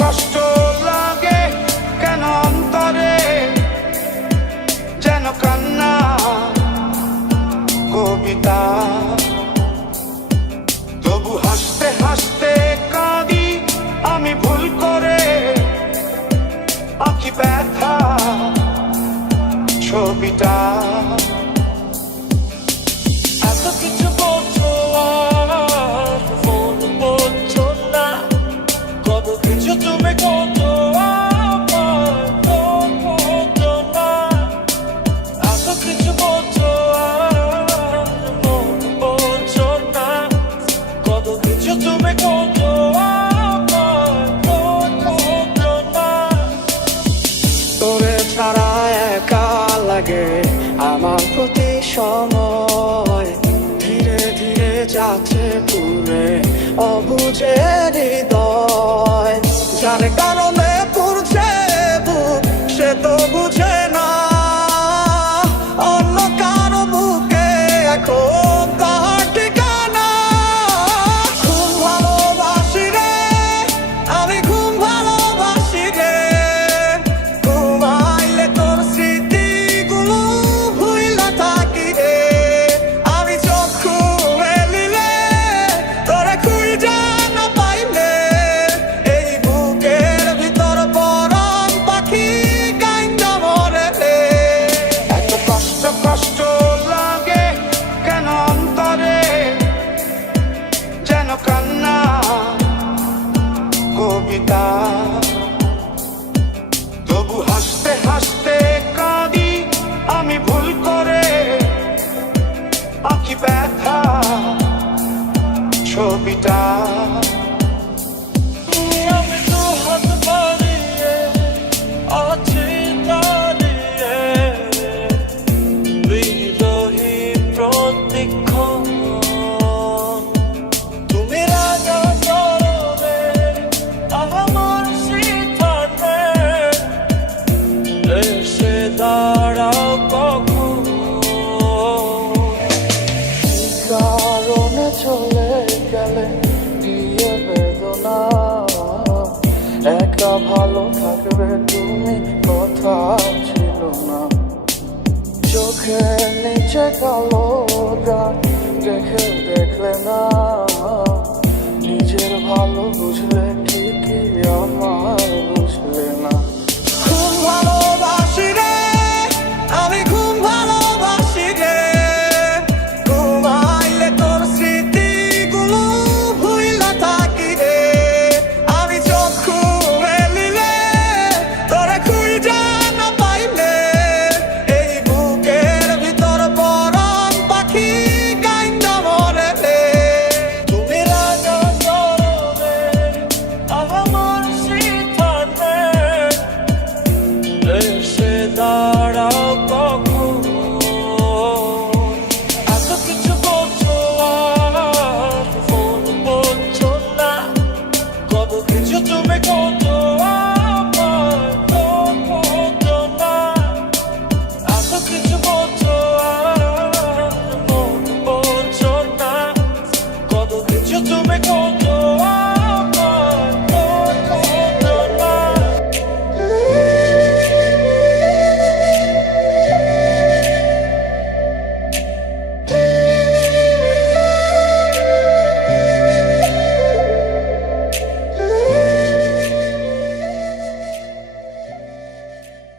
কষ্ট লাগে কেন অন্তরে, যেন কান্না কবিতা। তবু হাসতে হাসতে কাঁদি আমি ভুল করে, আঁকি ব্যথা ছবিটা। এত কিছু বলছো আর ফোন বলছো না, কত কিছু তুমি করছো না। এত কিছু বলছো আর ফোন বলছো না, কত কিছু তুমি করছো না। তোরে ছাড়া একা লাগে আমার প্রতি সময়, ধীরে ধীরে যাচ্ছে পুরে অবুঝে হৃদয়। যার কারণে পুরছে বুক সে তো বুঝে না, অন্য কারো বুকে এখন তার ঠিকানা। খুব ভালোবাসি রে আমি, খুব ভালোবাসি রে, ঘুমাইলে তোর স্মৃতিগুলো ভুইলা থাকি রে। আমি চোখ খুলে নিলে তোরে খুঁজে না পাইলে, এই বুকের ভিতর পরাণ পাখি কাইন্দা মরে রে। এত কষ্ট কষ্ট লাগে কেন অন্তরে, যেন কান্না কবিতা। তবু হাসতে হাসতে কাঁদি আমি ভুল করে, আঁকি ব্যথা ছবিটা। আমি তো হাত বাড়িয়ে আছি দাঁড়িয়ে, বিরোহী প্রতিক্ষণ। তুমি রাজা চরণে আমার সিদ্ধান্তে, এসে দাঁড়াও কখন। কারণে চলে গেলে দিয়ে বেদনা, একা ভালো থাকবে তুমি কথা ছিল না। চোখের নিচে কালো দাগ দেখে দেখলে না, নিজের ভালো বুঝলে ঠিকই আমার